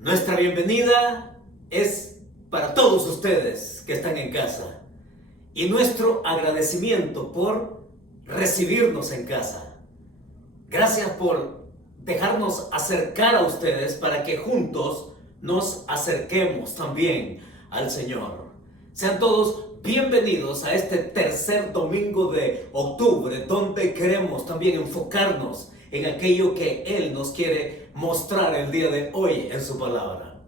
Nuestra bienvenida es para todos ustedes que están en casa y nuestro agradecimiento por recibirnos en casa. Gracias por dejarnos acercar a ustedes para que juntos nos acerquemos también al Señor. Sean todos bienvenidos a este tercer domingo de octubre, donde queremos también enfocarnos en aquello que Él nos quiere mostrar el día de hoy en su palabra.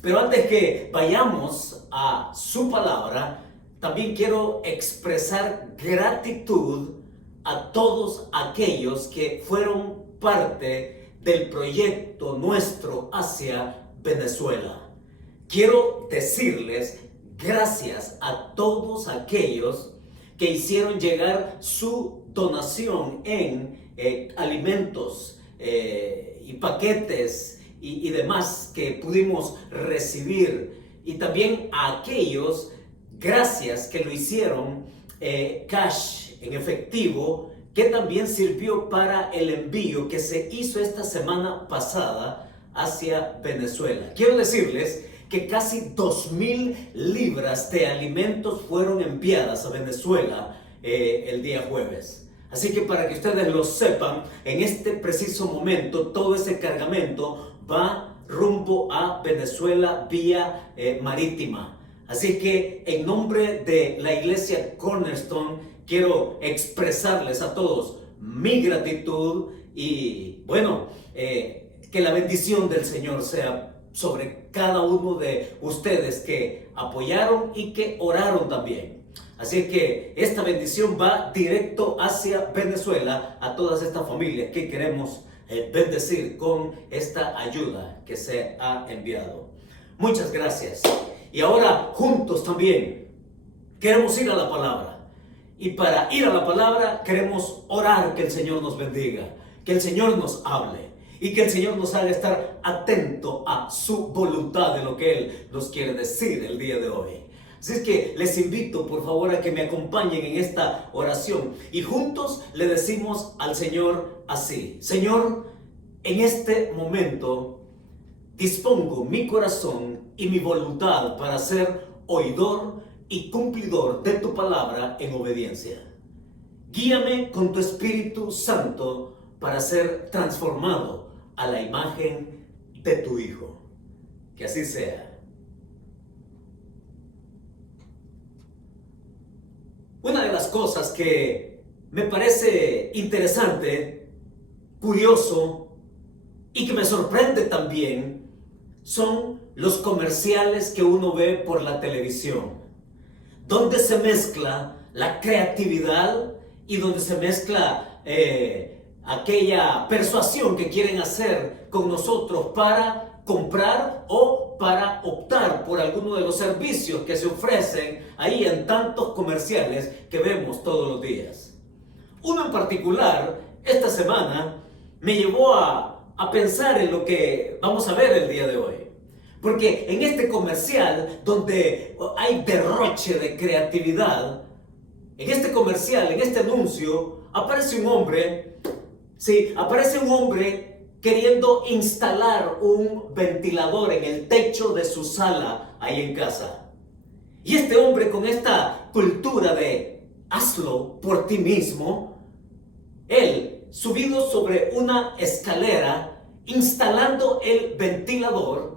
Pero antes que vayamos a su palabra, también quiero expresar gratitud a todos aquellos que fueron parte del proyecto nuestro hacia Venezuela. Quiero decirles gracias a todos aquellos que hicieron llegar su donación en alimentos y paquetes y demás que pudimos recibir, y también a aquellos, gracias, que lo hicieron cash, en efectivo, que también sirvió para el envío que se hizo esta semana pasada hacia Venezuela. Quiero decirles que casi 2,000 libras de alimentos fueron enviadas a Venezuela el día jueves. Así que para que ustedes lo sepan, en este preciso momento todo ese cargamento va rumbo a Venezuela vía marítima. Así que en nombre de la iglesia Cornerstone quiero expresarles a todos mi gratitud y bueno, que la bendición del Señor sea sobre cada uno de ustedes que apoyaron y que oraron también. Así que esta bendición va directo hacia Venezuela, a todas estas familias que queremos bendecir con esta ayuda que se ha enviado. Muchas gracias. Y ahora juntos también queremos ir a la palabra. Y para ir a la palabra queremos orar que el Señor nos bendiga, que el Señor nos hable y que el Señor nos haga estar atento a su voluntad de lo que Él nos quiere decir el día de hoy. Así es que les invito por favor a que me acompañen en esta oración y juntos le decimos al Señor así: Señor, en este momento dispongo mi corazón y mi voluntad para ser oidor y cumplidor de tu palabra en obediencia. Guíame con tu Espíritu Santo para ser transformado a la imagen de tu Hijo. Que así sea. Una de las cosas que me parece interesante, curioso y que me sorprende también son los comerciales que uno ve por la televisión, donde se mezcla la creatividad y donde se mezcla aquella persuasión que quieren hacer con nosotros para comprar o para optar por alguno de los servicios que se ofrecen ahí en tantos comerciales que vemos todos los días. Uno en particular, esta semana, me llevó a pensar en lo que vamos a ver el día de hoy. Porque en este comercial, donde hay derroche de creatividad, en este comercial, en este anuncio, aparece un hombre queriendo instalar un ventilador en el techo de su sala ahí en casa. Y este hombre, con esta cultura de hazlo por ti mismo, él, subido sobre una escalera, instalando el ventilador,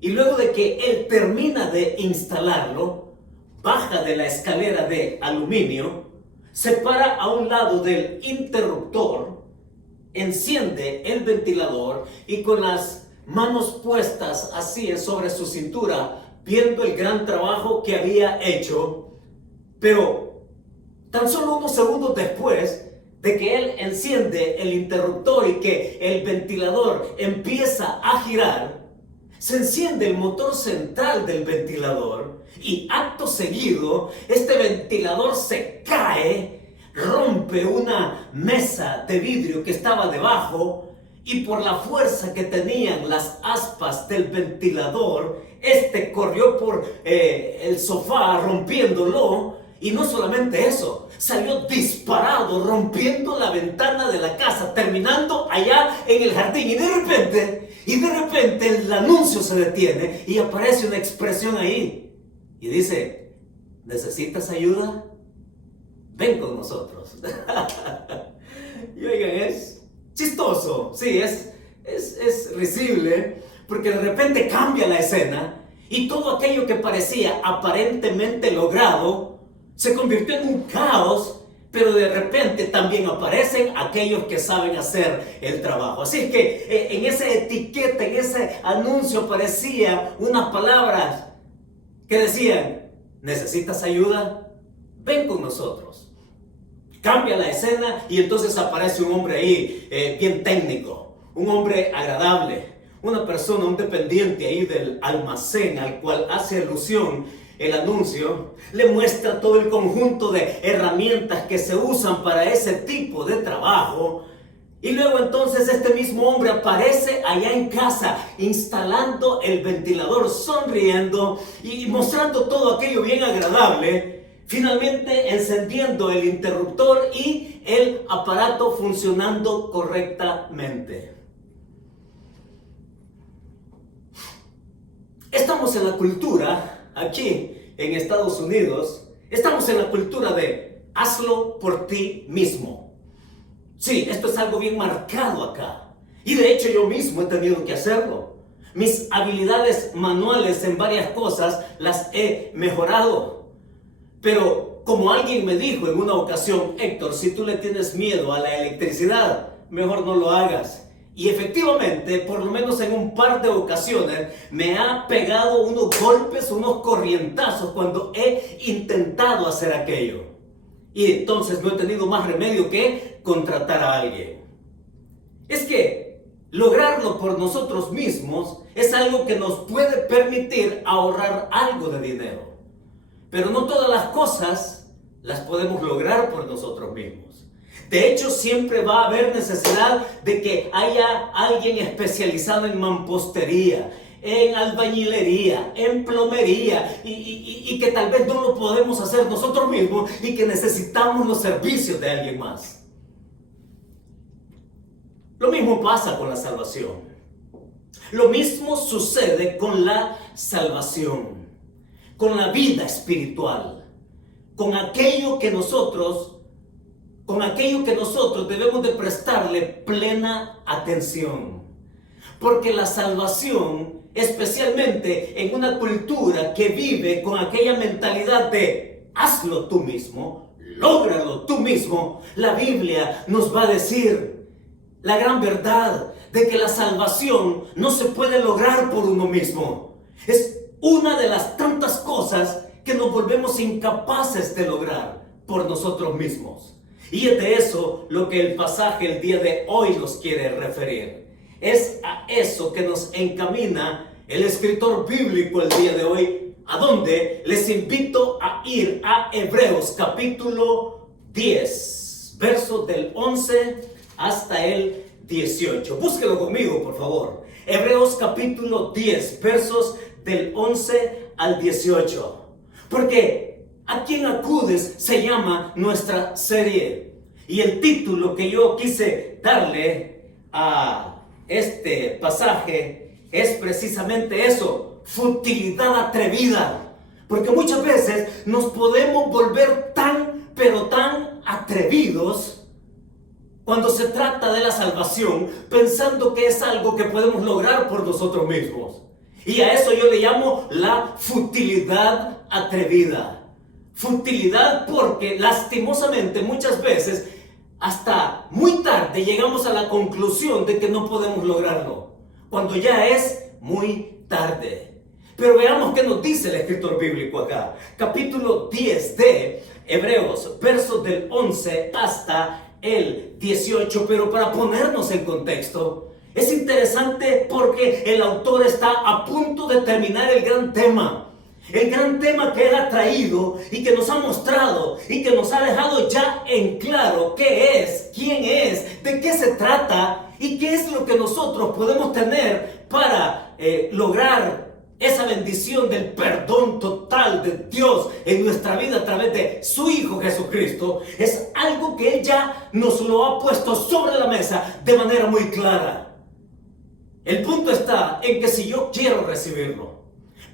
y luego de que él termina de instalarlo, baja de la escalera de aluminio, se para a un lado del interruptor, enciende el ventilador y con las manos puestas así sobre su cintura, viendo el gran trabajo que había hecho, pero tan solo unos segundos después de que él enciende el interruptor y que el ventilador empieza a girar, se enciende el motor central del ventilador y acto seguido este ventilador se cae, rompe una mesa de vidrio que estaba debajo y por la fuerza que tenían las aspas del ventilador, este corrió por el sofá rompiéndolo. Y no solamente eso, salió disparado, rompiendo la ventana de la casa, terminando allá en el jardín. Y de repente el anuncio se detiene y aparece una expresión ahí. Y dice: ¿necesitas ayuda? Ven con nosotros. Y oigan, es chistoso, sí, es risible, porque de repente cambia la escena y todo aquello que parecía aparentemente logrado se convirtió en un caos, pero de repente también aparecen aquellos que saben hacer el trabajo. Así que en esa etiqueta, en ese anuncio aparecía unas palabras que decían: ¿necesitas ayuda? Ven con nosotros. Cambia la escena y entonces aparece un hombre ahí bien técnico, un hombre agradable, una persona, un dependiente ahí del almacén al cual hace alusión el anuncio. Le muestra todo el conjunto de herramientas que se usan para ese tipo de trabajo. Y luego entonces este mismo hombre aparece allá en casa instalando el ventilador, sonriendo y mostrando todo aquello bien agradable. Finalmente encendiendo el interruptor y el aparato funcionando correctamente. Estamos en la cultura aquí en Estados Unidos, estamos en la cultura de hazlo por ti mismo. Sí, esto es algo bien marcado acá. Y de hecho yo mismo he tenido que hacerlo. mis habilidades manuales en varias cosas las he mejorado. Pero como alguien me dijo en una ocasión: Héctor, si tú le tienes miedo a la electricidad, mejor no lo hagas. Y efectivamente, por lo menos en un par de ocasiones, me ha pegado unos golpes, unos corrientazos cuando he intentado hacer aquello. Y entonces no he tenido más remedio que contratar a alguien. Es que lograrlo por nosotros mismos es algo que nos puede permitir ahorrar algo de dinero. Pero no todas las cosas las podemos lograr por nosotros mismos. De hecho, siempre va a haber necesidad de que haya alguien especializado en mampostería, en albañilería, en plomería, y que tal vez no lo podemos hacer nosotros mismos y que necesitamos los servicios de alguien más. Lo mismo pasa con la salvación. Lo mismo sucede con la salvación, con la vida espiritual, con aquello que nosotros debemos de prestarle plena atención. Porque la salvación, especialmente en una cultura que vive con aquella mentalidad de hazlo tú mismo, lógralo tú mismo, la Biblia nos va a decir la gran verdad de que la salvación no se puede lograr por uno mismo. Es una de las tantas cosas que nos volvemos incapaces de lograr por nosotros mismos. Y es de eso lo que el pasaje el día de hoy nos quiere referir. Es a eso que nos encamina el escritor bíblico el día de hoy, a donde les invito a ir a Hebreos capítulo 10, versos del 11 hasta el 18. Búsquelo conmigo, por favor. Hebreos capítulo 10, versos del 11 al 18. Porque ¿a quién acudes? Se llama nuestra serie. Y el título que yo quise darle a este pasaje es precisamente eso: futilidad atrevida. Porque muchas veces nos podemos volver tan, pero tan atrevidos cuando se trata de la salvación, pensando que es algo que podemos lograr por nosotros mismos. Y a eso yo le llamo la futilidad atrevida. Futilidad porque lastimosamente muchas veces hasta muy tarde llegamos a la conclusión de que no podemos lograrlo, cuando ya es muy tarde. Pero veamos qué nos dice el escritor bíblico acá. Capítulo 10 de Hebreos, versos del 11 hasta el 18. Pero para ponernos en contexto, es interesante porque el autor está a punto de terminar el gran tema. El gran tema que él ha traído y que nos ha mostrado y que nos ha dejado ya en claro qué es, quién es, de qué se trata y qué es lo que nosotros podemos tener para lograr esa bendición del perdón total de Dios en nuestra vida a través de su Hijo Jesucristo. Es algo que él ya nos lo ha puesto sobre la mesa de manera muy clara. El punto está en que si yo quiero recibirlo,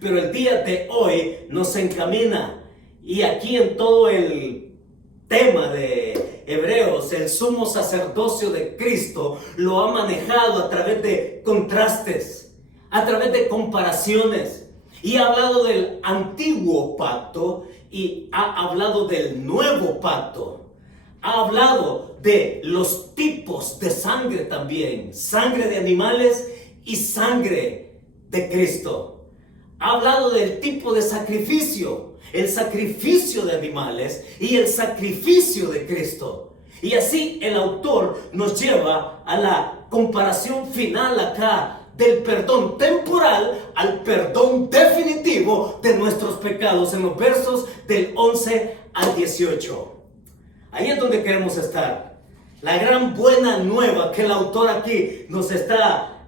pero el día de hoy nos encamina, y aquí en todo el tema de Hebreos, el sumo sacerdocio de Cristo lo ha manejado a través de contrastes, a través de comparaciones, y ha hablado del antiguo pacto y ha hablado del nuevo pacto. Ha hablado de los tipos de sangre también, sangre de animales y sangre de Cristo. Ha hablado del tipo de sacrificio, el sacrificio de animales y el sacrificio de Cristo. Y así el autor nos lleva a la comparación final acá del perdón temporal al perdón definitivo de nuestros pecados en los versos del 11 al 18. Ahí es donde queremos estar. La gran buena nueva que el autor aquí nos está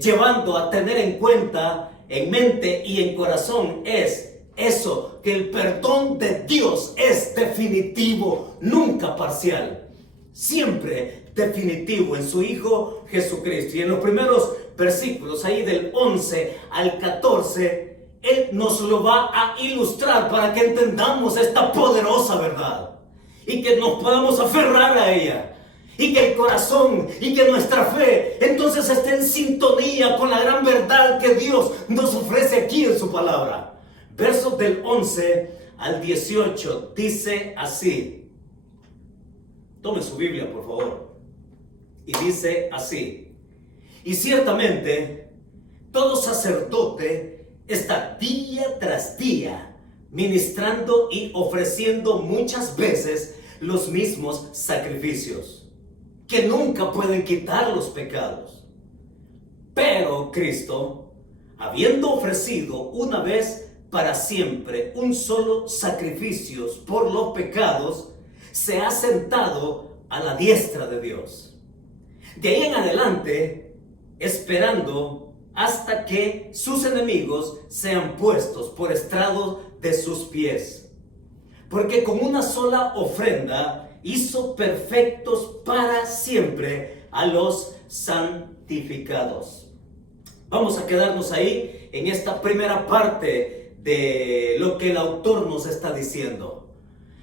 llevando a tener en cuenta, en mente y en corazón, es eso, que el perdón de Dios es definitivo, nunca parcial, siempre definitivo en su Hijo Jesucristo. Y en los primeros versículos, ahí del 11 al 14, Él nos lo va a ilustrar para que entendamos esta poderosa verdad y que nos podamos aferrar a ella. y que el corazón y que nuestra fe entonces esté en sintonía con la gran verdad que Dios nos ofrece aquí en su palabra. Versos del 11 al 18 dice así. Tome su Biblia, por favor. Y dice así: y ciertamente todo sacerdote está día tras día ministrando y ofreciendo muchas veces los mismos sacrificios, que nunca pueden quitar los pecados. Pero Cristo, habiendo ofrecido una vez para siempre un solo sacrificio por los pecados, se ha sentado a la diestra de Dios. De ahí en adelante, esperando hasta que sus enemigos sean puestos por estrado de sus pies. Porque con una sola ofrenda hizo perfectos para siempre a los santificados. Vamos a quedarnos ahí en esta primera parte de lo que el autor nos está diciendo.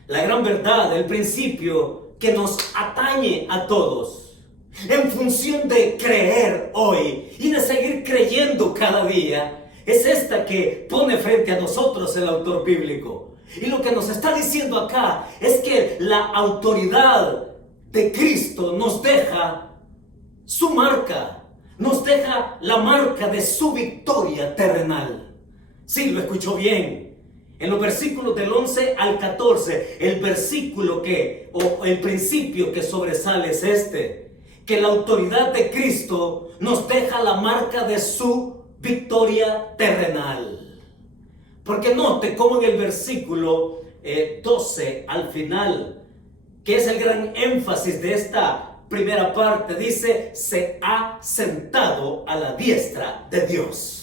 La gran verdad, el principio que nos atañe a todos, en función de creer hoy y de seguir creyendo cada día, es esta que pone frente a nosotros el autor bíblico. Y lo que nos está diciendo acá es que la autoridad de Cristo nos deja su marca, nos deja la marca de su victoria terrenal. Sí, lo escuchó bien. En los versículos del 11 al 14, el versículo o el principio que sobresale es este: que la autoridad de Cristo nos deja la marca de su victoria terrenal. Porque note cómo en el versículo 12 al final, que es el gran énfasis de esta primera parte, dice: se ha sentado a la diestra de Dios.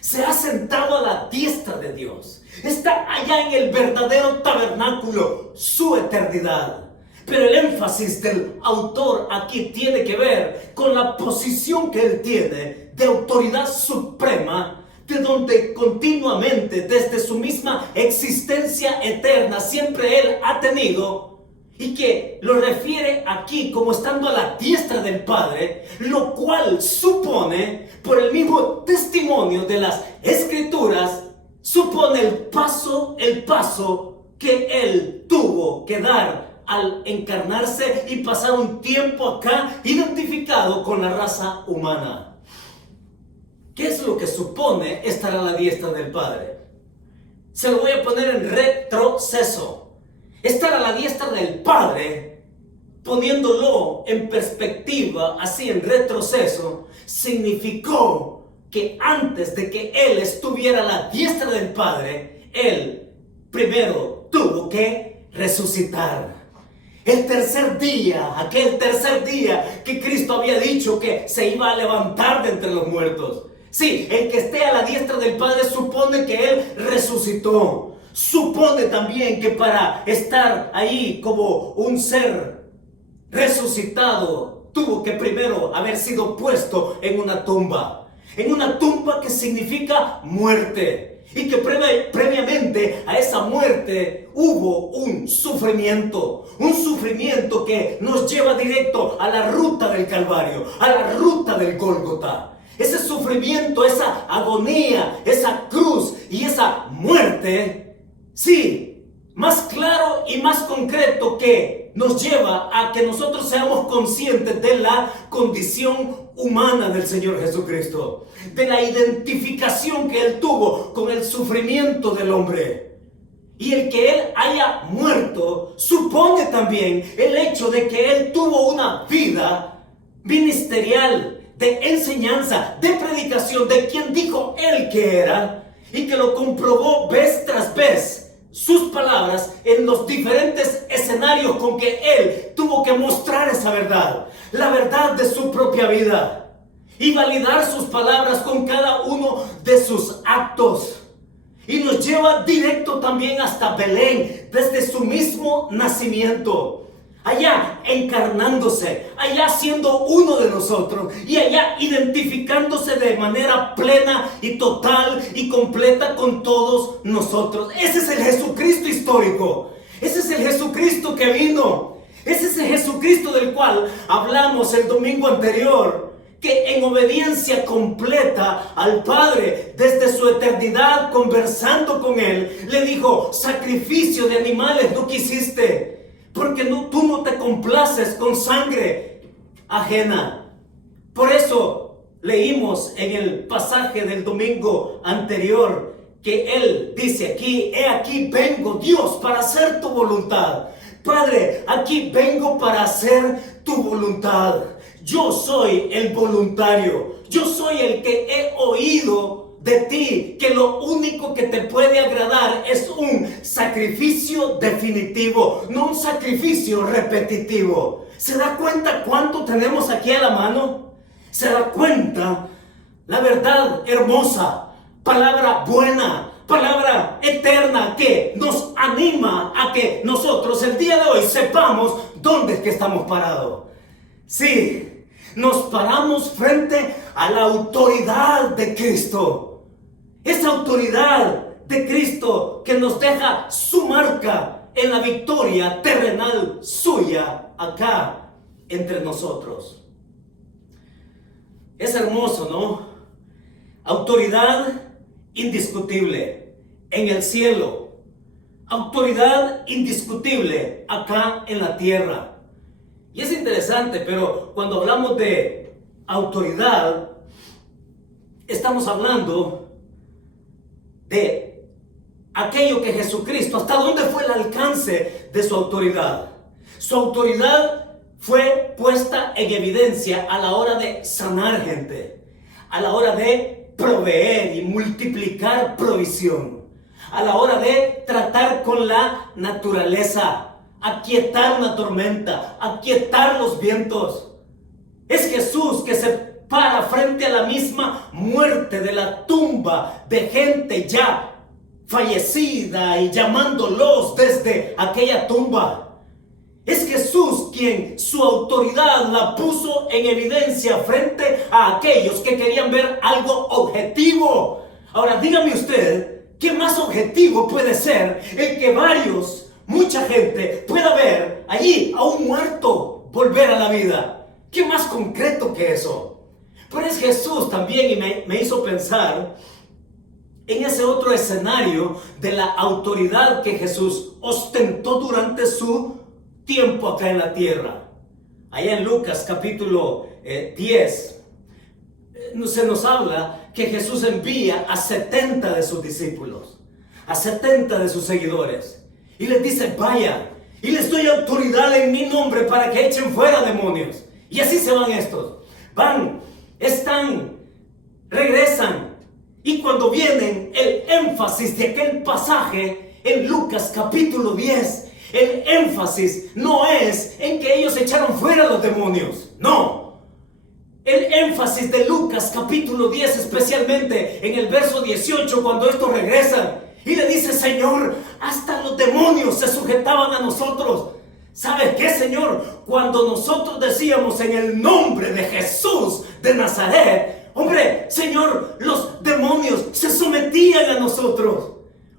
Se ha sentado a la diestra de Dios. Está allá en el verdadero tabernáculo, su eternidad. Pero el énfasis del autor aquí tiene que ver con la posición que él tiene de autoridad suprema, de donde continuamente, desde su misma existencia eterna, siempre él ha tenido, y que lo refiere aquí como estando a la diestra del Padre, lo cual supone, por el mismo testimonio de las Escrituras, supone el paso que él tuvo que dar al encarnarse y pasar un tiempo acá identificado con la raza humana. ¿Qué es lo que supone estar a la diestra del Padre? Se lo voy a poner en retroceso. Estar a la diestra del Padre, poniéndolo en perspectiva, así en retroceso, significó que antes de que él estuviera a la diestra del Padre, él primero tuvo que resucitar. El tercer día, aquel tercer día que Cristo había dicho que se iba a levantar de entre los muertos. Sí, el que esté a la diestra del Padre supone que él resucitó. Supone también que para estar ahí como un ser resucitado, tuvo que primero haber sido puesto en una tumba. En una tumba que significa muerte. Y que previamente a esa muerte hubo un sufrimiento que nos lleva directo a la ruta del Calvario, a la ruta del Gólgota. Ese sufrimiento, esa agonía, esa cruz y esa muerte, sí, más claro y más concreto, que nos lleva a que nosotros seamos conscientes de la condición humana del Señor Jesucristo, de la identificación que Él tuvo con el sufrimiento del hombre. Y el que Él haya muerto supone también el hecho de que Él tuvo una vida ministerial, de enseñanza, de predicación, de quien dijo Él que era, y que lo comprobó vez tras vez sus palabras en los diferentes escenarios con que Él tuvo que mostrar esa verdad, la verdad de su propia vida, y validar sus palabras con cada uno de sus actos. Y nos lleva directo también hasta Belén, desde su mismo nacimiento, allá encarnándose, allá siendo uno de nosotros, y allá identificándose de manera plena y total y completa con todos nosotros. Ese es el Jesucristo histórico. Ese es el Jesucristo que vino, Es ese Jesucristo del cual hablamos el domingo anterior, que en obediencia completa al Padre, desde su eternidad conversando con Él, le dijo: sacrificio de animales no quisiste, porque tú no te complaces con sangre ajena. Por eso leímos en el pasaje del domingo anterior que Él dice aquí: he aquí vengo, Dios, para hacer tu voluntad. Padre, aquí vengo para hacer tu voluntad. Yo soy el voluntario. Yo soy el que he oído de ti que lo único que te puede agradar es un sacrificio definitivo, no un sacrificio repetitivo. ¿Se da cuenta cuánto tenemos aquí a la mano? ¿Se da cuenta la verdad hermosa, palabra buena, palabra eterna que nos anima a que nosotros el día de hoy sepamos dónde es que estamos parados? Sí, nos paramos frente a la autoridad de Cristo. Esa autoridad de Cristo que nos deja su marca en la victoria terrenal suya acá entre nosotros. Es hermoso, ¿no? Autoridad indiscutible en el cielo. Autoridad indiscutible acá en la tierra. Y es interesante, pero cuando hablamos de autoridad, estamos hablando de aquello que Jesucristo, hasta dónde fue el alcance de su autoridad. Su autoridad fue puesta en evidencia a la hora de sanar gente, a la hora de proveer y multiplicar provisión, a la hora de tratar con la naturaleza, aquietar una tormenta, aquietar los vientos. Es Jesús que se para frente a la misma muerte de la tumba de gente ya fallecida y llamándolos desde aquella tumba. Es Jesús quien su autoridad la puso en evidencia frente a aquellos que querían ver algo objetivo. Ahora dígame usted, ¿qué más objetivo puede ser el que mucha gente pueda ver allí a un muerto volver a la vida? ¿Qué más concreto que eso? Pero es Jesús también, y me hizo pensar en ese otro escenario de la autoridad que Jesús ostentó durante su tiempo acá en la tierra. Allá en Lucas capítulo 10 se nos habla que Jesús envía a 70 de sus discípulos, a 70 de sus seguidores, y les dice: vaya, y les doy autoridad en mi nombre para que echen fuera demonios. Y así se van estos. Van, están, regresan. Y cuando vienen, el énfasis de aquel pasaje en Lucas capítulo 10, el énfasis no es en que ellos echaron fuera los demonios. No. El énfasis de Lucas capítulo 10, especialmente en el verso 18, cuando estos regresan y le dice: Señor, hasta los demonios se sujetaban a nosotros. ¿Sabes qué, Señor? Cuando nosotros decíamos en el nombre de Jesús de Nazaret, hombre, Señor, los demonios se sometían a nosotros.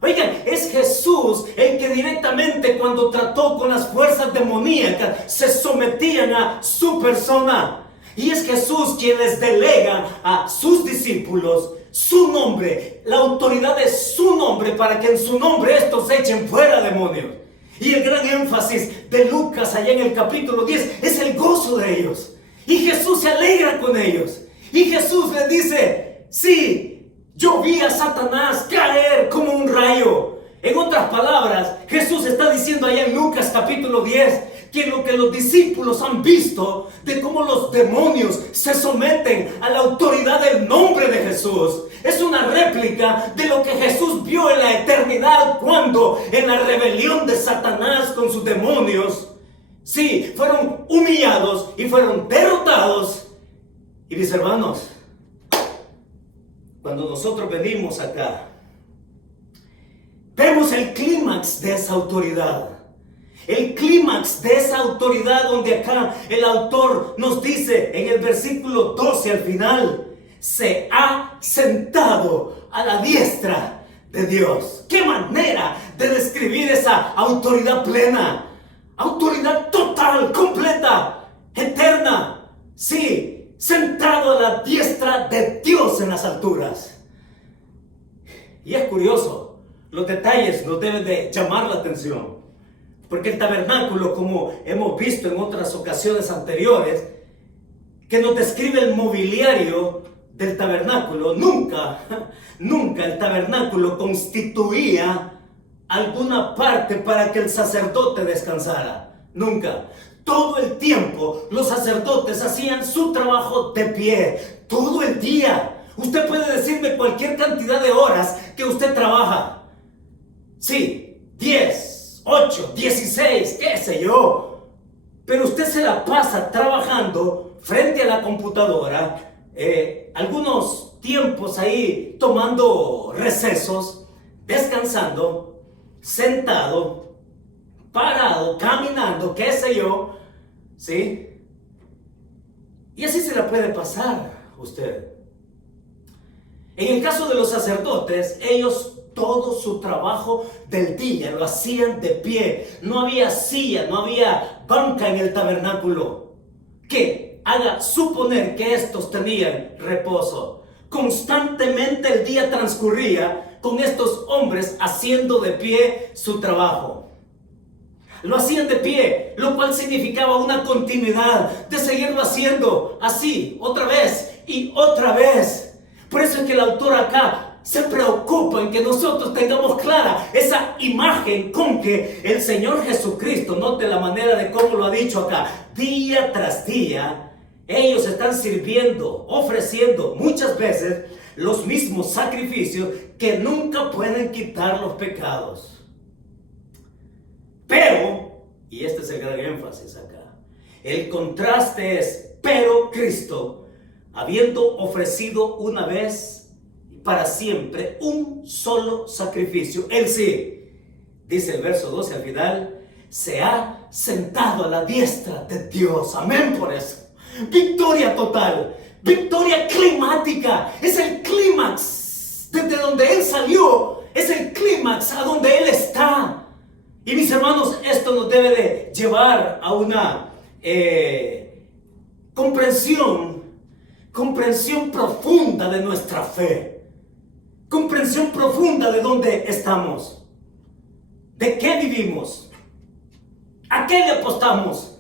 Oigan, es Jesús el que directamente, cuando trató con las fuerzas demoníacas, se sometían a su persona. Y es Jesús quien les delega a sus discípulos su nombre, la autoridad de su nombre, para que en su nombre estos echen fuera demonios. Y el gran énfasis de Lucas allá en el capítulo 10 es el gozo de ellos. Y Jesús se alegra con ellos. Y Jesús les dice: sí, yo vi a Satanás caer como un rayo. En otras palabras, Jesús está diciendo allá en Lucas capítulo 10 que lo que los discípulos han visto de cómo los demonios se someten a la autoridad del nombre de Jesús es una réplica de lo que Jesús vio en la eternidad, cuando en la rebelión de Satanás con sus demonios, sí, fueron humillados y fueron derrotados. Y mis hermanos, cuando nosotros venimos acá, vemos el clímax de esa autoridad. El clímax de esa autoridad, donde acá el autor nos dice en el versículo 12 al final: se ha sentado a la diestra de Dios. ¡Qué manera de describir esa autoridad plena! Autoridad total total, completa, eterna. Sí, sentado a la diestra de Dios en las alturas. Y es curioso, los detalles nos deben de llamar la atención. Porque el tabernáculo, como hemos visto en otras ocasiones anteriores, que nos describe el mobiliario del tabernáculo, nunca el tabernáculo constituía alguna parte para que el sacerdote descansara. Nunca. Todo el tiempo los sacerdotes hacían su trabajo de pie. Todo el día. Usted puede decirme cualquier cantidad de horas que usted trabaja. Sí, 10, 8, 16, qué sé yo. Pero usted se la pasa trabajando frente a la computadora, algunos tiempos ahí tomando recesos, descansando, sentado, parado, caminando, qué sé yo, ¿sí? Y así se la puede pasar usted. En el caso de los sacerdotes, ellos todo su trabajo del día lo hacían de pie. No había silla, no había banca en el tabernáculo que haga suponer que estos tenían reposo. Constantemente el día transcurría con estos hombres haciendo de pie su trabajo. Lo hacían de pie, lo cual significaba una continuidad de seguirlo haciendo así, otra vez y otra vez. Por eso es que el autor acá se preocupa en que nosotros tengamos clara esa imagen con que el Señor Jesucristo, note la manera de cómo lo ha dicho acá, día tras día, ellos están sirviendo, ofreciendo muchas veces los mismos sacrificios que nunca pueden quitar los pecados. Pero, y este es el gran énfasis acá, el contraste es, pero Cristo, habiendo ofrecido una vez para siempre un solo sacrificio, Él sí, dice el verso 12 al final, se ha sentado a la diestra de Dios. Amén por eso. Victoria total, victoria climática, es el clímax desde donde Él salió, es el clímax a donde Él está. Y mis hermanos, esto nos debe de llevar a una comprensión profunda de nuestra fe, comprensión profunda de dónde estamos, de qué vivimos, a qué le apostamos.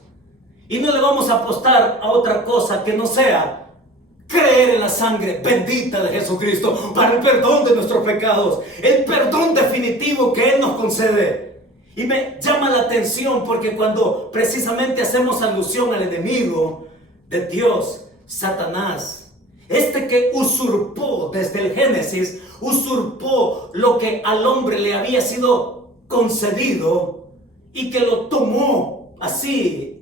Y no le vamos a apostar a otra cosa que no sea creer en la sangre bendita de Jesucristo para el perdón de nuestros pecados, el perdón definitivo que Él nos concede. Y me llama la atención porque cuando precisamente hacemos alusión al enemigo de Dios, Satanás, este que usurpó desde el Génesis, usurpó lo que al hombre le había sido concedido y que lo tomó así,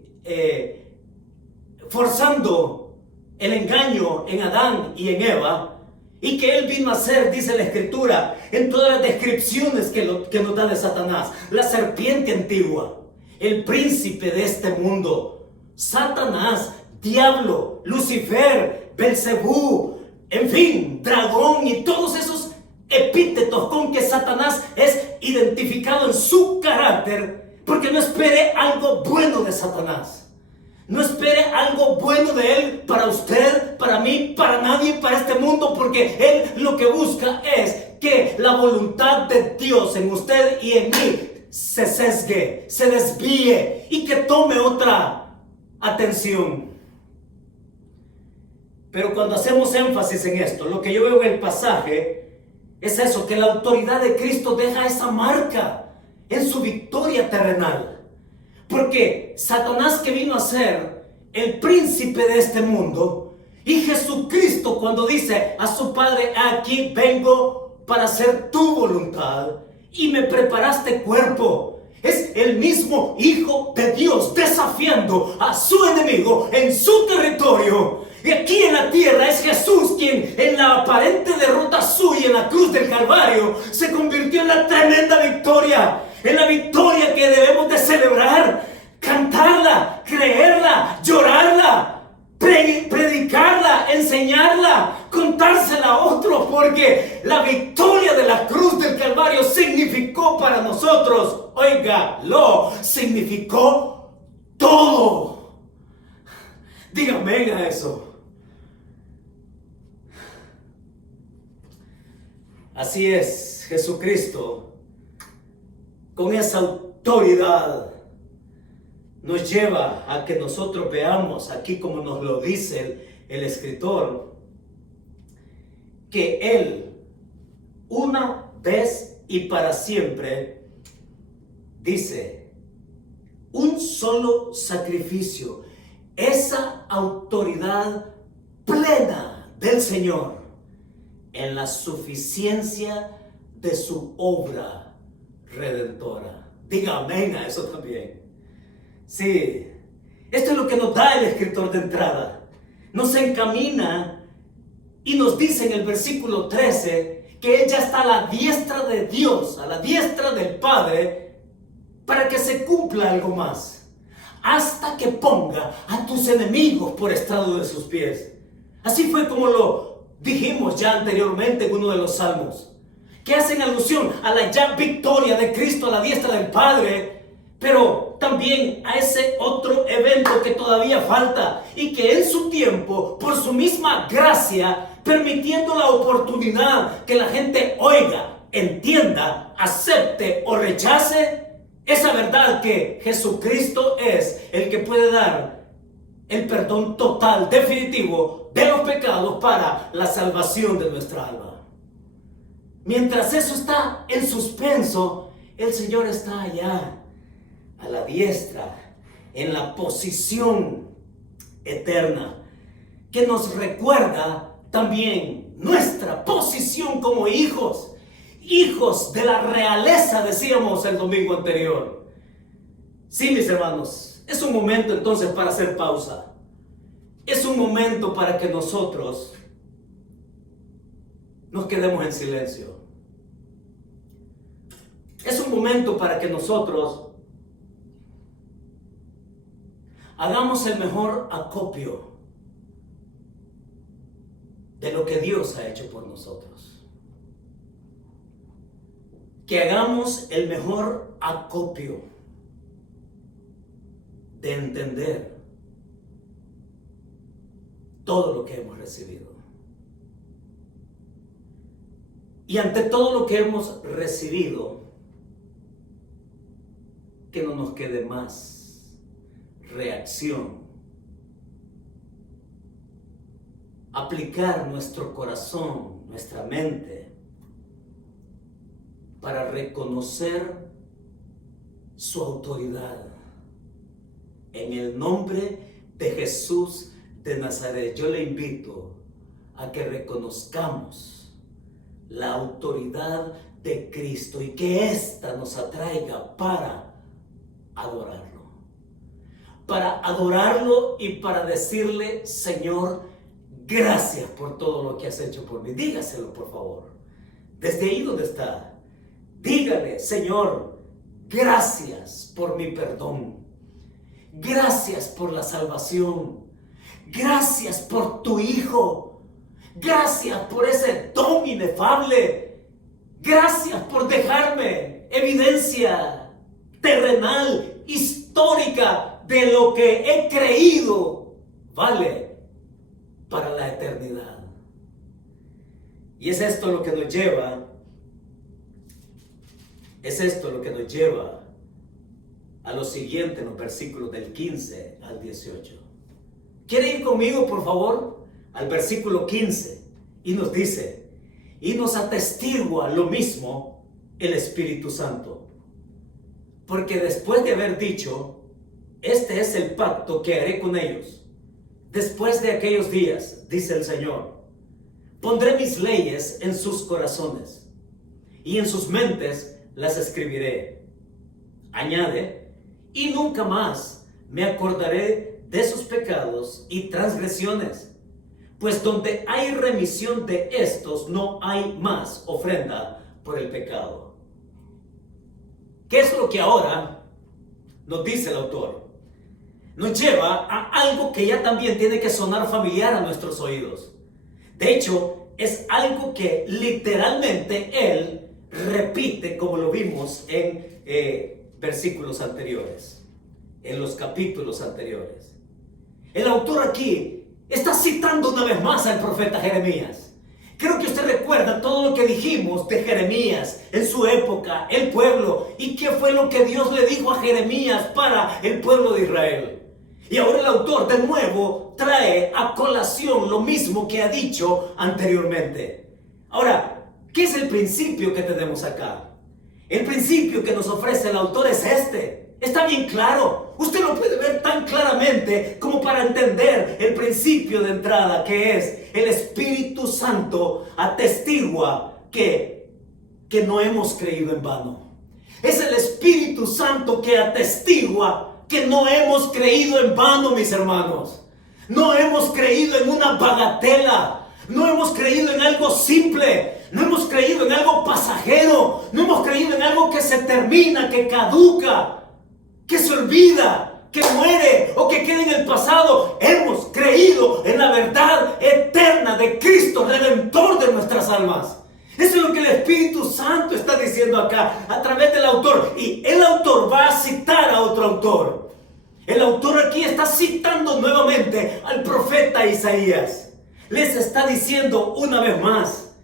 forzando el engaño en Adán y en Eva, y que él vino a ser, dice la Escritura, en todas las descripciones que nos da de Satanás, la serpiente antigua, el príncipe de este mundo, Satanás, diablo, Lucifer, Belcebú, en fin, dragón y todos esos epítetos con que Satanás es identificado en su carácter. Porque no espere algo bueno de Satanás. No espere algo bueno de él para usted, para mí, para nadie, para este mundo. Porque él lo que busca es que la voluntad de Dios en usted y en mí se sesgue, se desvíe y que tome otra atención. Pero cuando hacemos énfasis en esto, lo que yo veo en el pasaje es eso, que la autoridad de Cristo deja esa marca en su victoria terrenal. Porque Satanás, que vino a ser el príncipe de este mundo, y Jesucristo cuando dice a su Padre, aquí vengo para hacer tu voluntad y me preparaste cuerpo, es el mismo Hijo de Dios desafiando a su enemigo en su territorio. Y aquí en la tierra es Jesús quien en la aparente derrota suya en la cruz del Calvario se convirtió en la tremenda victoria, en la victoria que debemos de celebrar, cantarla, creerla, llorarla, predicarla, enseñarla, contársela a otros, porque la victoria de la cruz del Calvario significó para nosotros, óigalo, significó todo. Dígame a eso. Así es, Jesucristo, con esa autoridad, nos lleva a que nosotros veamos aquí, como nos lo dice el escritor, que Él, una vez y para siempre, dice, un solo sacrificio, esa autoridad plena del Señor, en la suficiencia de su obra redentora. Diga amén a eso también. Sí, esto es lo que nos da el escritor de entrada. Nos encamina y nos dice en el versículo 13 que Él ya está a la diestra de Dios, a la diestra del Padre, para que se cumpla algo más, hasta que ponga a tus enemigos por estrado de sus pies. Así fue como lo dijimos ya anteriormente en uno de los salmos, que hacen alusión a la ya victoria de Cristo a la diestra del Padre, pero también a ese otro evento que todavía falta y que en su tiempo, por su misma gracia, permitiendo la oportunidad que la gente oiga, entienda, acepte o rechace esa verdad que Jesucristo es el que puede dar el perdón total, definitivo de los pecados para la salvación de nuestra alma. Mientras eso está en suspenso, el Señor está allá, a la diestra, en la posición eterna, que nos recuerda también nuestra posición como hijos de la realeza, decíamos el domingo anterior. Sí, mis hermanos, es un momento entonces para hacer pausa. Es un momento para que nosotros nos quedemos en silencio. Es un momento para que nosotros hagamos el mejor acopio de lo que Dios ha hecho por nosotros. Que hagamos el mejor acopio de entender todo lo que hemos recibido. Y ante todo lo que hemos recibido, que no nos quede más reacción. Aplicar nuestro corazón, nuestra mente, para reconocer su autoridad. En el nombre de Jesús de Nazaret, yo le invito a que reconozcamos la autoridad de Cristo y que ésta nos atraiga para adorarlo. Para adorarlo y para decirle, Señor, gracias por todo lo que has hecho por mí. Dígaselo, por favor. Desde ahí donde está, dígale, Señor, gracias por mi perdón. Gracias por la salvación. Gracias por tu Hijo. Gracias por ese don inefable. Gracias por dejarme evidencia terrenal, histórica de lo que he creído vale para la eternidad. Y es esto lo que nos lleva, a lo siguiente en los versículos del 15 al 18. ¿Quiere ir conmigo, por favor, al versículo 15? Y nos dice, y nos atestigua lo mismo el Espíritu Santo. Porque después de haber dicho, este es el pacto que haré con ellos, después de aquellos días, dice el Señor, pondré mis leyes en sus corazones y en sus mentes las escribiré. Añade, y nunca más me acordaré de sus pecados y transgresiones, pues donde hay remisión de estos no hay más ofrenda por el pecado. ¿Qué es lo que ahora nos dice el autor? Nos lleva a algo que ya también tiene que sonar familiar a nuestros oídos. De hecho, es algo que literalmente él repite, como lo vimos en versículos anteriores. en los capítulos anteriores. El autor aquí está citando una vez más al profeta Jeremías. Creo que usted recuerda todo lo que dijimos de Jeremías en su época, el pueblo, y qué fue lo que Dios le dijo a Jeremías para el pueblo de Israel. Y ahora el autor de nuevo trae a colación lo mismo que ha dicho anteriormente. Ahora, ¿qué es el principio que tenemos acá? El principio que nos ofrece el autor es este. Está bien claro. Usted lo puede ver tan claramente como para entender el principio de entrada, que es el Espíritu Santo atestigua que no hemos creído en vano. Es el Espíritu Santo que atestigua que no hemos creído en vano, mis hermanos. No hemos creído en una bagatela. No hemos creído en algo simple. No hemos creído en algo pasajero. No hemos creído en algo que se termina, que caduca, que se olvida, que muere o que queda en el pasado. Hemos creído en la verdad eterna de Cristo, Redentor de nuestras almas. Eso es lo que el Espíritu Santo está diciendo acá a través del autor. Y el autor va a citar a otro autor. El autor aquí está citando nuevamente al profeta Isaías. Les está diciendo una vez más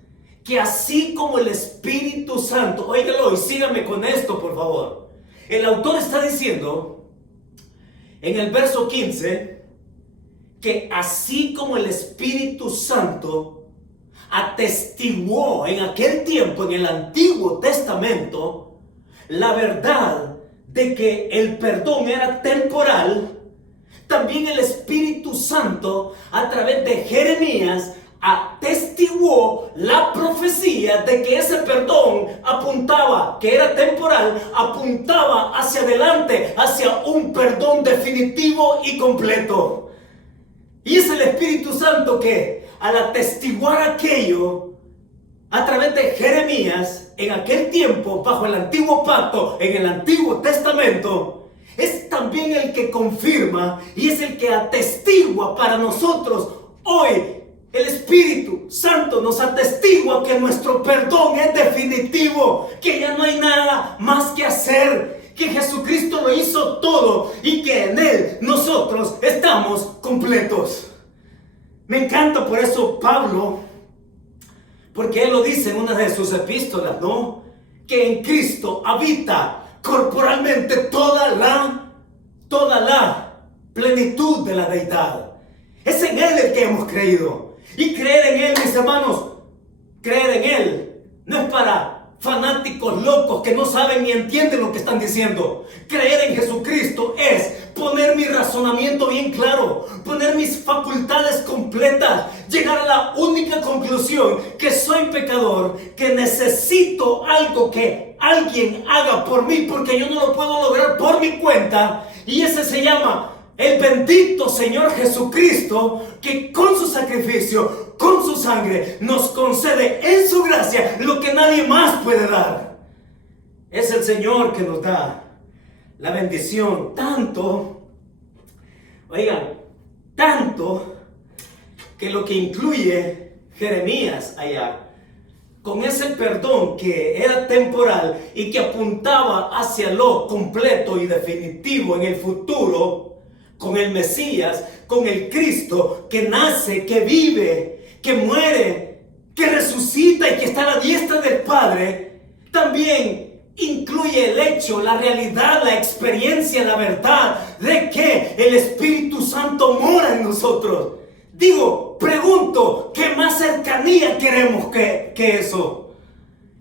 que así como el Espíritu Santo, óigalo y sígame con esto por favor. El autor está diciendo en el verso 15 que así como el Espíritu Santo atestiguó en aquel tiempo, en el Antiguo Testamento, la verdad de que el perdón era temporal, también el Espíritu Santo a través de Jeremías atestiguó la profecía de que ese perdón apuntaba, que era temporal, apuntaba hacia adelante, hacia un perdón definitivo y completo. Y es el Espíritu Santo que al atestiguar aquello a través de Jeremías en aquel tiempo bajo el antiguo pacto, en el Antiguo Testamento, es también el que confirma y es el que atestigua para nosotros hoy. El Espíritu Santo nos atestigua que nuestro perdón es definitivo, que ya no hay nada más que hacer, que Jesucristo lo hizo todo y que en Él nosotros estamos completos. Me encanta por eso Pablo, porque él lo dice en una de sus epístolas, ¿no? Que en Cristo habita corporalmente toda la plenitud de la deidad. Es en Él el que hemos creído. Y creer en Él, mis hermanos, creer en Él no es para fanáticos locos que no saben ni entienden lo que están diciendo. Creer en Jesucristo es poner mi razonamiento bien claro, poner mis facultades completas, llegar a la única conclusión que soy pecador, que necesito algo que alguien haga por mí porque yo no lo puedo lograr por mi cuenta, y ese se llama el bendito Señor Jesucristo, que con su sacrificio, con su sangre, nos concede en su gracia lo que nadie más puede dar. Es el Señor que nos da la bendición, tanto que lo que incluye Jeremías allá, con ese perdón que era temporal y que apuntaba hacia lo completo y definitivo en el futuro, con el Mesías, con el Cristo que nace, que vive, que muere, que resucita y que está a la diestra del Padre, también incluye el hecho, la realidad, la experiencia, la verdad de que el Espíritu Santo mora en nosotros. Digo, pregunto, ¿qué más cercanía queremos que eso?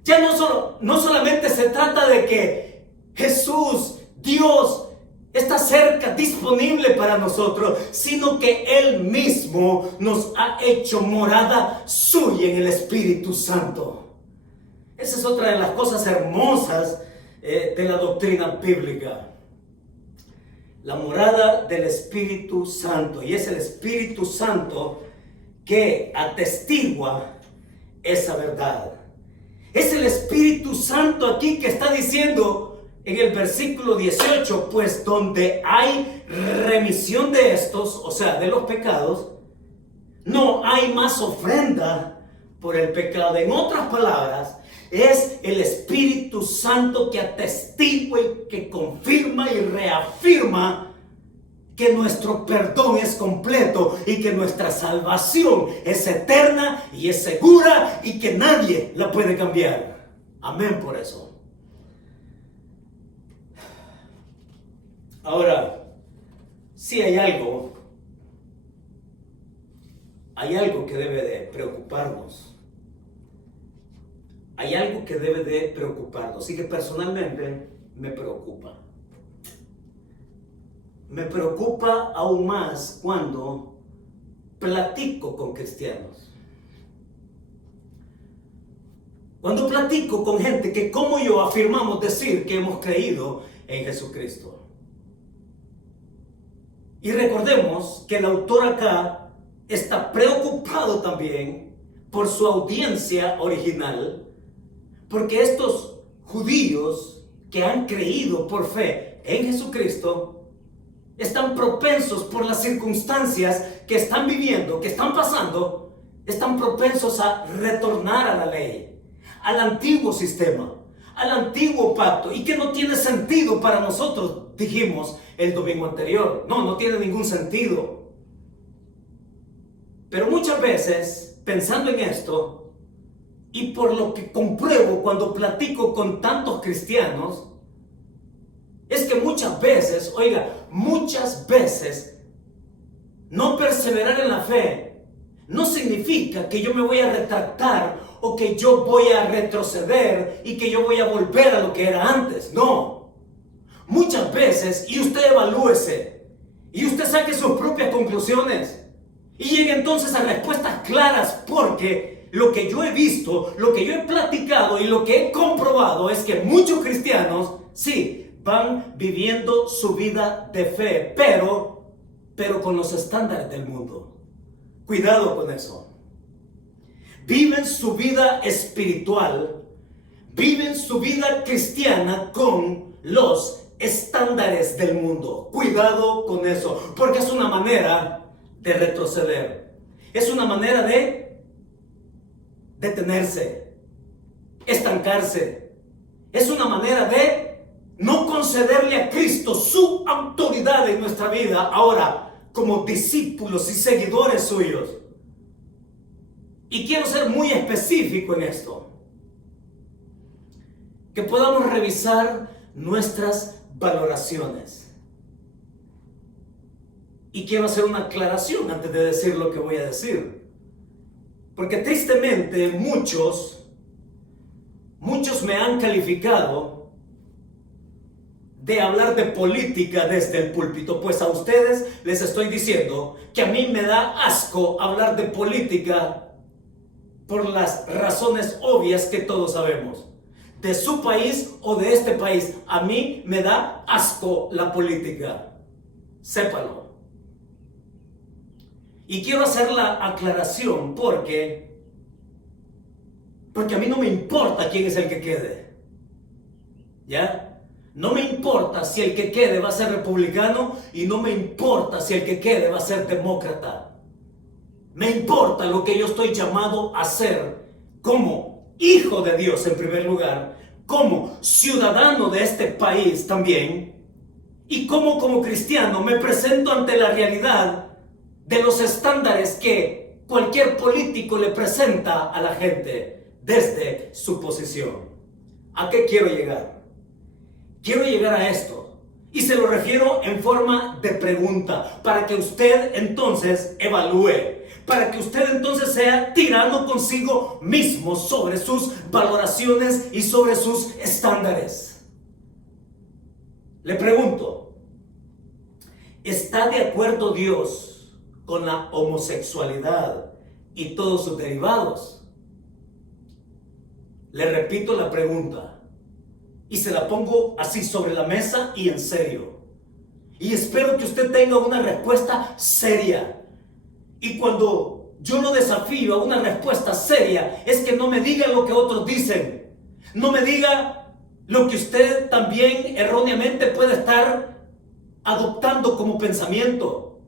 Ya no solamente se trata de que Jesús, Dios, está cerca, disponible para nosotros, sino que Él mismo nos ha hecho morada suya en el Espíritu Santo. Esa es otra de las cosas hermosas de la doctrina bíblica. La morada del Espíritu Santo. Y es el Espíritu Santo que atestigua esa verdad. Es el Espíritu Santo aquí que está diciendo en el versículo 18, pues donde hay remisión de estos, o sea, de los pecados, no hay más ofrenda por el pecado. En otras palabras, es el Espíritu Santo que atestigua y que confirma y reafirma que nuestro perdón es completo y que nuestra salvación es eterna y es segura y que nadie la puede cambiar. Amén por eso. Ahora, sí hay algo que debe de preocuparnos. Hay algo que debe de preocuparnos y que personalmente me preocupa. Me preocupa aún más cuando platico con cristianos. Cuando platico con gente que como yo afirmamos decir que hemos creído en Jesucristo. Y recordemos que el autor acá está preocupado también por su audiencia original, porque estos judíos que han creído por fe en Jesucristo están propensos por las circunstancias que están viviendo, que están pasando, están propensos a retornar a la ley, al antiguo sistema, al antiguo pacto, y que no tiene sentido para nosotros, dijimos el domingo anterior. No tiene ningún sentido. Pero muchas veces, pensando en esto, y por lo que compruebo cuando platico con tantos cristianos, es que muchas veces no perseverar en la fe no significa que yo me voy a retractar o que yo voy a retroceder y que yo voy a volver a lo que era antes. No. Muchas veces, y usted evalúese, y usted saque sus propias conclusiones, y llegue entonces a respuestas claras, porque lo que yo he visto, lo que yo he platicado y lo que he comprobado es que muchos cristianos, sí, van viviendo su vida de fe, pero con los estándares del mundo. Cuidado con eso. Viven su vida espiritual, viven su vida cristiana con los estándares del mundo. Cuidado con eso, porque es una manera de retroceder. Es una manera de detenerse, estancarse. Es una manera de no concederle a Cristo su autoridad en nuestra vida ahora como discípulos y seguidores suyos. Y quiero ser muy específico en esto. Que podamos revisar nuestras valoraciones. Y quiero hacer una aclaración antes de decir lo que voy a decir. Porque tristemente muchos me han calificado de hablar de política desde el púlpito. Pues a ustedes les estoy diciendo que a mí me da asco hablar de política por las razones obvias que todos sabemos. De su país o de este país, a mí me da asco la política. Sépalo. Y quiero hacer la aclaración porque a mí no me importa quién es el que quede. ¿Ya? No me importa si el que quede va a ser republicano y no me importa si el que quede va a ser demócrata. Me importa lo que yo estoy llamado a ser como hijo de Dios en primer lugar, como ciudadano de este país también, y como cristiano me presento ante la realidad de los estándares que cualquier político le presenta a la gente desde su posición. ¿A qué quiero llegar? Quiero llegar a esto, y se lo refiero en forma de pregunta, para que usted entonces evalúe, para que usted entonces sea tirano consigo mismo sobre sus valoraciones y sobre sus estándares. Le pregunto, ¿está de acuerdo Dios con la homosexualidad y todos sus derivados? Le repito la pregunta y se la pongo así sobre la mesa y en serio. Y espero que usted tenga una respuesta seria. Y cuando yo lo desafío a una respuesta seria, es que no me diga lo que otros dicen. No me diga lo que usted también erróneamente puede estar adoptando como pensamiento.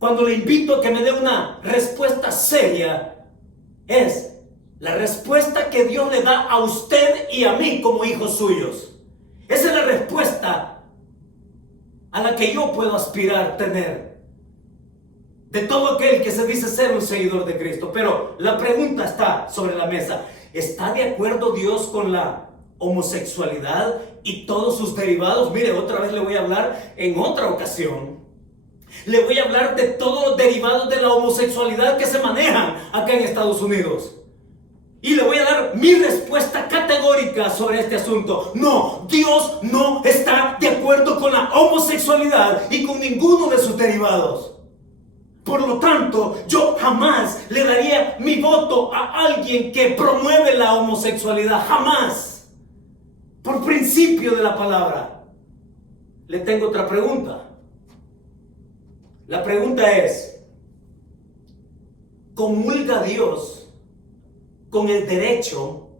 Cuando le invito a que me dé una respuesta seria, es la respuesta que Dios le da a usted y a mí como hijos suyos. Esa es la respuesta a la que yo puedo aspirar tener, de todo aquel que se dice ser un seguidor de Cristo. Pero la pregunta está sobre la mesa: ¿está de acuerdo Dios con la homosexualidad y todos sus derivados? Mire, otra vez le voy a hablar en otra ocasión. Le voy a hablar de todos los derivados de la homosexualidad que se manejan acá en Estados Unidos. Y le voy a dar mi respuesta categórica sobre este asunto. No, Dios no está de acuerdo con la homosexualidad y con ninguno de sus derivados. Por lo tanto, yo jamás le daría mi voto a alguien que promueve la homosexualidad. Jamás. Por principio de la palabra. Le tengo otra pregunta. La pregunta es: ¿comulga Dios con el derecho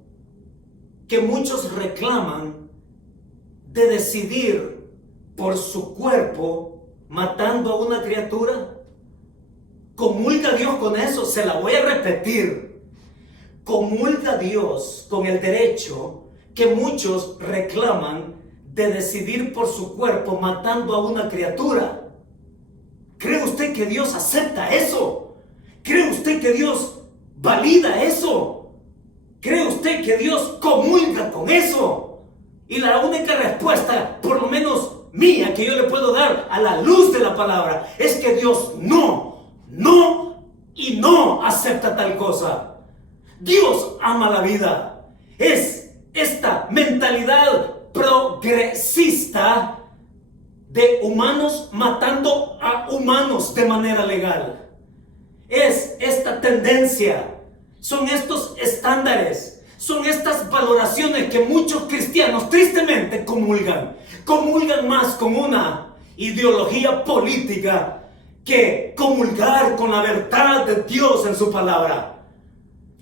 que muchos reclaman de decidir por su cuerpo matando a una criatura? ¿Comulga Dios con eso? Se la voy a repetir. ¿Comulga Dios con el derecho que muchos reclaman de decidir por su cuerpo matando a una criatura? ¿Cree usted que Dios acepta eso? ¿Cree usted que Dios valida eso? ¿Cree usted que Dios comulga con eso? Y la única respuesta, por lo menos mía, que yo le puedo dar a la luz de la palabra, es que Dios no y no acepta tal cosa. Dios ama la vida. Es esta mentalidad progresista de humanos matando a humanos de manera legal. Es esta tendencia, son estos estándares, son estas valoraciones que muchos cristianos tristemente comulgan más con una ideología política que comulgar con la verdad de Dios en su palabra.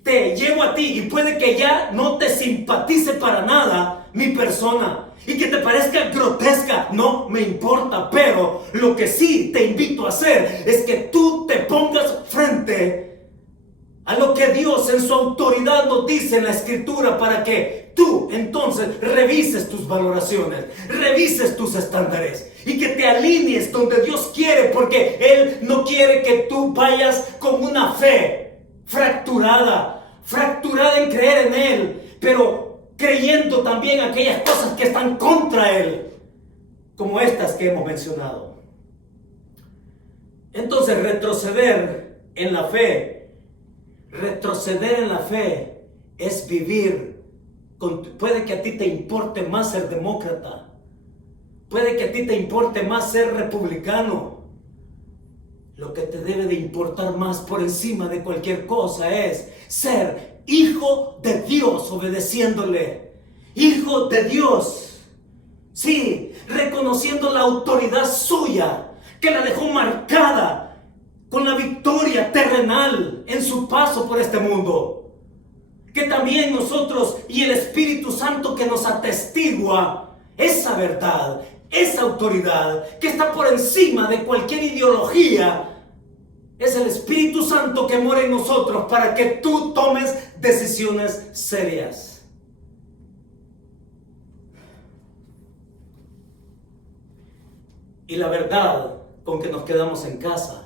Te llevo a ti y puede que ya no te simpatice para nada mi persona y que te parezca grotesca, no me importa, pero lo que sí te invito a hacer es que tú te pongas frente a lo que Dios en su autoridad nos dice en la Escritura, para que tú entonces revises tus valoraciones, revises tus estándares y que te alinees donde Dios quiere, porque Él no quiere que tú vayas con una fe fracturada en creer en Él, pero creyendo también aquellas cosas que están contra Él, como estas que hemos mencionado. Entonces, retroceder en la fe es vivir puede que a ti te importe más ser demócrata, puede que a ti te importe más ser republicano. Lo que te debe de importar más por encima de cualquier cosa es ser hijo de Dios, obedeciéndole. Hijo de Dios. Sí, reconociendo la autoridad suya, que la dejó marcada con la victoria terrenal en su paso por este mundo. Que también nosotros y el Espíritu Santo que nos atestigua esa verdad, esa autoridad que está por encima de cualquier ideología, es el Espíritu Santo que mora en nosotros para que tú tomes decisiones serias. Y la verdad con que nos quedamos en casa,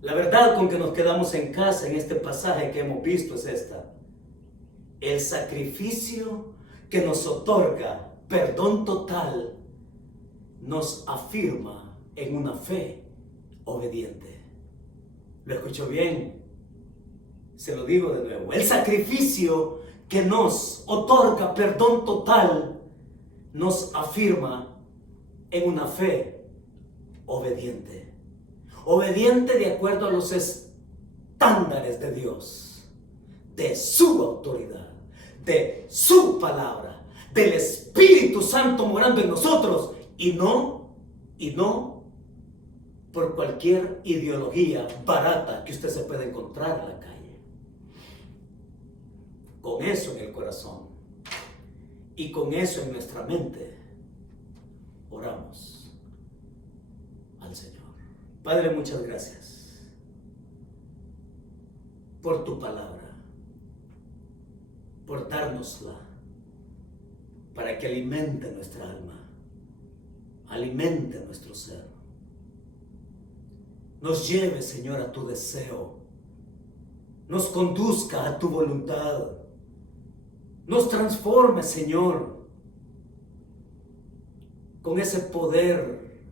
la verdad con que nos quedamos en casa en este pasaje que hemos visto es esta: el sacrificio que nos otorga perdón total nos afirma en una fe obediente. ¿Lo escuchó bien? Se lo digo de nuevo. El sacrificio que nos otorga perdón total nos afirma en una fe obediente. Obediente de acuerdo a los estándares de Dios, de su autoridad, de su palabra, del Espíritu Santo morando en nosotros, y no por cualquier ideología barata que usted se pueda encontrar en la calle. Con eso en el corazón y con eso en nuestra mente, oramos al Señor. Padre, muchas gracias por tu palabra, por dárnosla para que alimente nuestra alma. alimente nuestro ser. Nos lleve, Señor, a tu deseo. Nos conduzca a tu voluntad. Nos transforme, Señor, con ese poder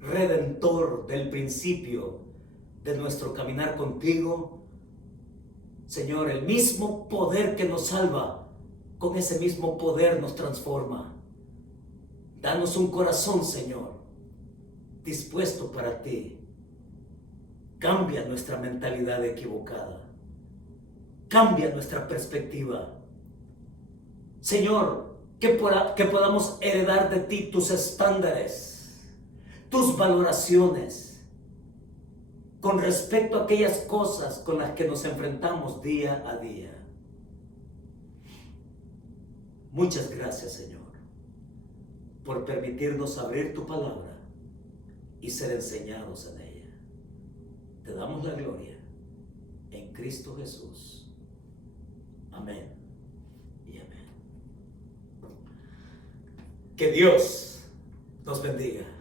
redentor del principio de nuestro caminar contigo. Señor, el mismo poder que nos salva, con ese mismo poder nos transforma. Danos un corazón, Señor, dispuesto para ti. Cambia nuestra mentalidad equivocada. Cambia nuestra perspectiva. Señor, que podamos heredar de ti tus estándares, tus valoraciones, con respecto a aquellas cosas con las que nos enfrentamos día a día. Muchas gracias, Señor, por permitirnos abrir tu palabra y ser enseñados en ella. Te damos la gloria en Cristo Jesús. Amén y amén. Que Dios nos bendiga.